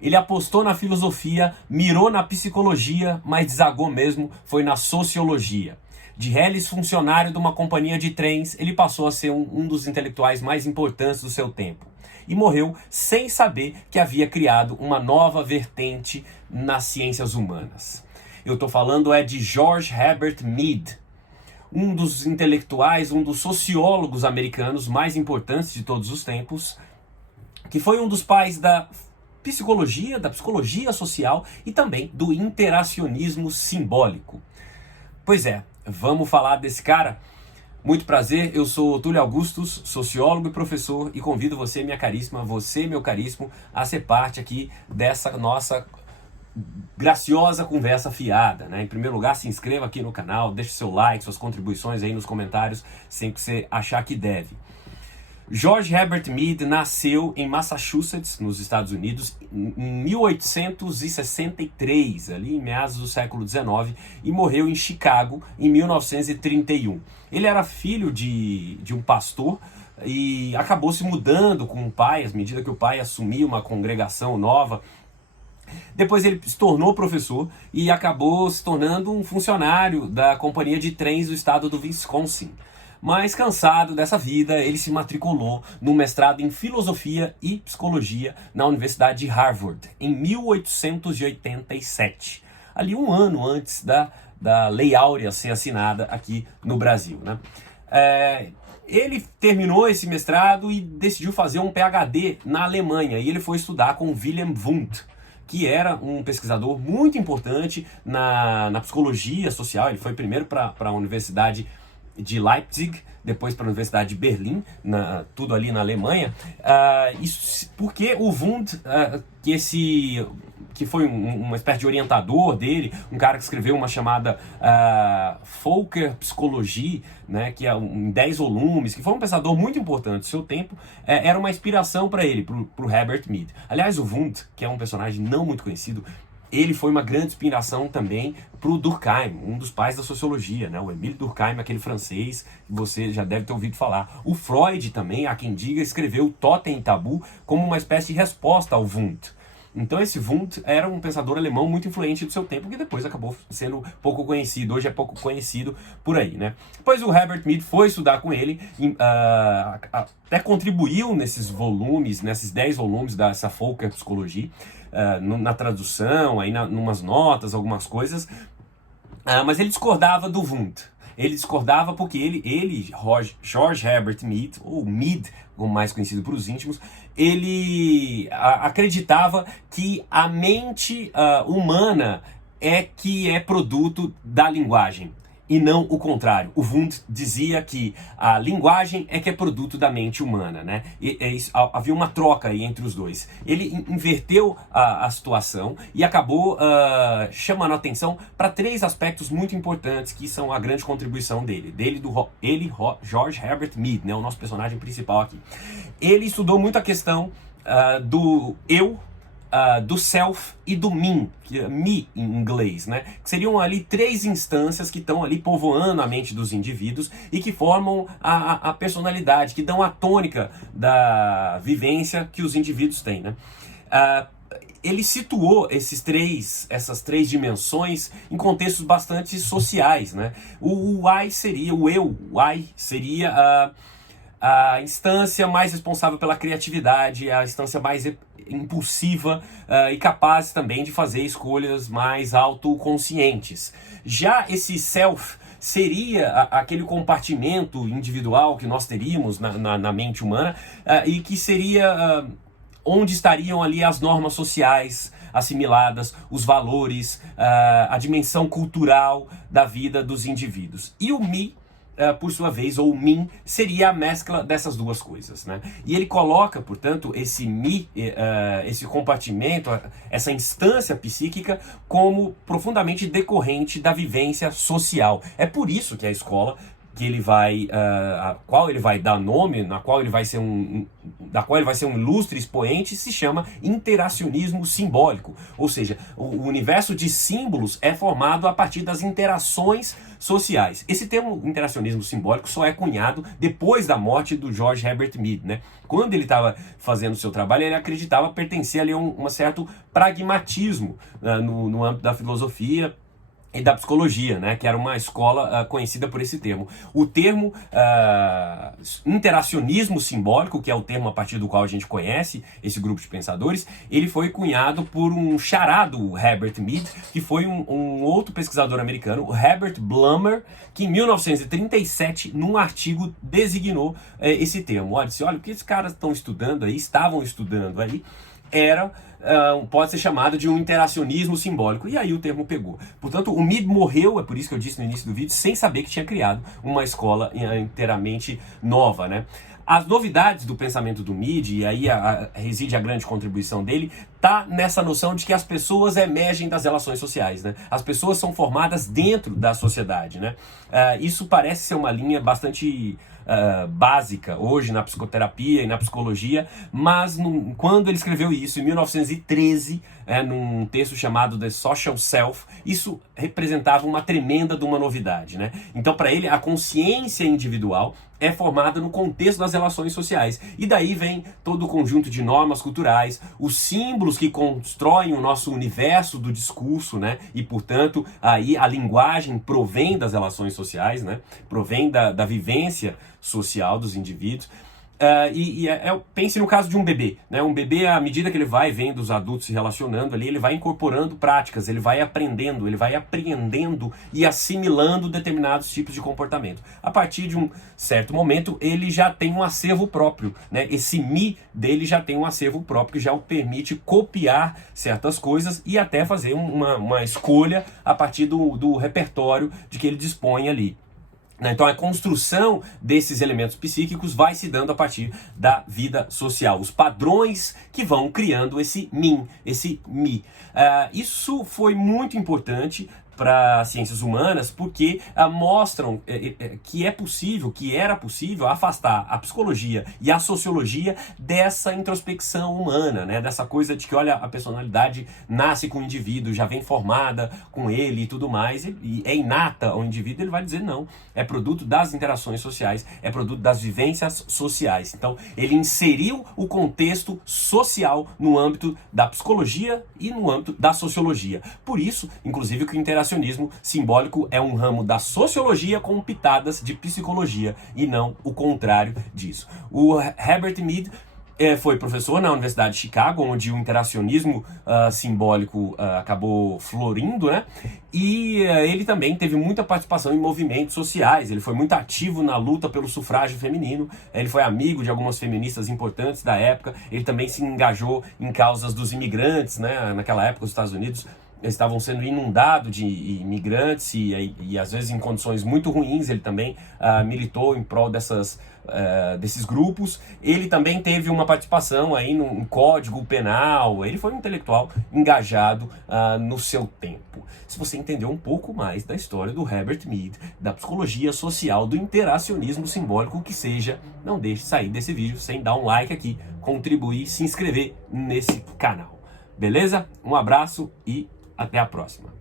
Ele apostou na filosofia, mirou na psicologia, mas desagou mesmo, foi na sociologia. De reles funcionário de uma companhia de trens, ele passou a ser um dos intelectuais mais importantes do seu tempo. E morreu sem saber que havia criado uma nova vertente nas ciências humanas. Eu estou falando de George Herbert Mead, um dos intelectuais, um dos sociólogos americanos mais importantes de todos os tempos, que foi um dos pais da psicologia social e também do interacionismo simbólico. Pois é, vamos falar desse cara? Muito prazer, eu sou Túlio Augustus, sociólogo e professor, e convido você, minha caríssima, você, meu caríssimo, a ser parte aqui dessa nossa graciosa conversa fiada, né? Em primeiro lugar, se inscreva aqui no canal, deixe seu like, suas contribuições aí nos comentários, sempre que você achar que deve. George Herbert Mead nasceu em Massachusetts, nos Estados Unidos, em 1863, ali em meados do século XIX, e morreu em Chicago em 1931. Ele era filho de um pastor e acabou se mudando com o pai, à medida que o pai assumiu uma congregação nova. Depois ele se tornou professor e acabou se tornando um funcionário da companhia de trens do estado do Wisconsin. Mas cansado dessa vida, ele se matriculou no mestrado em Filosofia e Psicologia na Universidade de Harvard, em 1887. Ali um ano antes da Lei Áurea ser assinada aqui no Brasil, né? Ele terminou esse mestrado e decidiu fazer um PhD na Alemanha. E ele foi estudar com Wilhelm Wundt, que era um pesquisador muito importante na psicologia social. Ele foi primeiro para a Universidade de Leipzig, depois para a Universidade de Berlim, tudo ali na Alemanha. Isso porque o Wundt, que foi uma espécie de orientador dele, um cara que escreveu uma chamada Völkerpsychologie, né, que é em 10 volumes, que foi um pensador muito importante do seu tempo, era uma inspiração para ele, para o Herbert Mead. Aliás, o Wundt, que é um personagem não muito conhecido, ele foi uma grande inspiração também para o Durkheim, um dos pais da sociologia, né? O Émile Durkheim, aquele francês que você já deve ter ouvido falar. O Freud também, há quem diga, escreveu Totem e Tabu como uma espécie de resposta ao Wundt. Então esse Wundt era um pensador alemão muito influente do seu tempo, que depois acabou sendo pouco conhecido, hoje é pouco conhecido por aí, né? Depois o Herbert Mead foi estudar com ele, até contribuiu nesses volumes, nesses 10 volumes dessa Völkerpsychologie, na tradução, aí numas notas, algumas coisas, mas ele discordava do Wundt. Ele discordava porque ele, George Herbert Mead, ou Mead, como mais conhecido para os íntimos, ele acreditava que a mente humana que é produto da linguagem, e não o contrário. O Wundt dizia que a linguagem que é produto da mente humana, né? Havia uma troca aí entre os dois. Ele inverteu a situação e acabou chamando a atenção para 3 aspectos muito importantes que são a grande contribuição dele, George Herbert Mead, né? O nosso personagem principal aqui. Ele estudou muito a questão do eu, do self e do me em inglês, né? Que seriam ali 3 instâncias que estão ali povoando a mente dos indivíduos e que formam a personalidade, que dão a tônica da vivência que os indivíduos têm, né? Ele situou essas três dimensões em contextos bastante sociais, né? O I seria, o eu, o I seria a instância mais responsável pela criatividade, a instância mais impulsiva e capaz também de fazer escolhas mais autoconscientes. Já esse self seria aquele compartimento individual que nós teríamos na mente humana e que seria onde estariam ali as normas sociais assimiladas, os valores, a dimensão cultural da vida dos indivíduos. E o me, por sua vez, ou mim, seria a mescla dessas duas coisas, né? E ele coloca, portanto, esse me, esse compartimento, essa instância psíquica, como profundamente decorrente da vivência social. É por isso que a escola que ele vai, a qual ele vai dar nome, da qual ele vai ser um ilustre expoente, se chama interacionismo simbólico. Ou seja, o universo de símbolos é formado a partir das interações sociais. Esse termo interacionismo simbólico só é cunhado depois da morte do George Herbert Mead, né? Quando ele estava fazendo o seu trabalho, ele acreditava pertencer ali a um certo pragmatismo no âmbito da filosofia e da psicologia, né, que era uma escola conhecida por esse termo. O termo interacionismo simbólico, que é o termo a partir do qual a gente conhece esse grupo de pensadores, ele foi cunhado por um xará do Herbert Mead, que foi um outro pesquisador americano, o Herbert Blumer, que em 1937, num artigo, designou esse termo. Olha, o que esses caras estavam estudando aí, era pode ser chamado de um interacionismo simbólico. E aí o termo pegou. Portanto, o Mead morreu, é por isso que eu disse no início do vídeo, sem saber que tinha criado uma escola inteiramente nova, né? As novidades do pensamento do Mead, e aí reside a grande contribuição dele, tá nessa noção de que as pessoas emergem das relações sociais, né? As pessoas são formadas dentro da sociedade, né? Isso parece ser uma linha bastante básica hoje na psicoterapia e na psicologia, mas quando ele escreveu isso em 1913, num texto chamado The Social Self, isso representava uma tremenda de uma novidade, né? Então, para ele, a consciência individual é formada no contexto das relações sociais. E daí vem todo o conjunto de normas culturais, os símbolos que constroem o nosso universo do discurso, né? E, portanto, aí a linguagem provém das relações sociais, né? Provém da vivência social dos indivíduos. Pense no caso de um bebê, né? Um bebê, à medida que ele vai vendo os adultos se relacionando ali, ele vai incorporando práticas, ele vai aprendendo, ele vai apreendendo e assimilando determinados tipos de comportamento. A partir de um certo momento, ele já tem um acervo próprio, né? Esse dele já tem um acervo próprio que já o permite copiar certas coisas e até fazer uma escolha a partir do repertório de que ele dispõe ali. Então a construção desses elementos psíquicos vai se dando a partir da vida social, os padrões que vão criando esse esse me. Isso foi muito importante para ciências humanas, porque mostram que era possível afastar a psicologia e a sociologia dessa introspecção humana, né? Dessa coisa de que, olha, a personalidade nasce com o indivíduo, já vem formada com ele e tudo mais, e é inata ao indivíduo. Ele vai dizer não, é produto das interações sociais, é produto das vivências sociais. Então, ele inseriu o contexto social no âmbito da psicologia e no âmbito da sociologia. Por isso, inclusive, que o interacionismo simbólico é um ramo da sociologia com pitadas de psicologia e não o contrário disso. O Herbert Mead foi professor na Universidade de Chicago, onde o interacionismo simbólico acabou florindo, né? E ele também teve muita participação em movimentos sociais, ele foi muito ativo na luta pelo sufrágio feminino, ele foi amigo de algumas feministas importantes da época, ele também se engajou em causas dos imigrantes, né? Naquela época os Estados Unidos estavam sendo inundados de imigrantes e às vezes em condições muito ruins. Ele também militou em prol desses grupos. Ele também teve uma participação aí no Código Penal. Ele foi um intelectual engajado no seu tempo. Se você entendeu um pouco mais da história do Herbert Mead, da psicologia social, do interacionismo simbólico, que seja, não deixe de sair desse vídeo sem dar um like aqui, contribuir, se inscrever nesse canal. Beleza? Um abraço e até a próxima.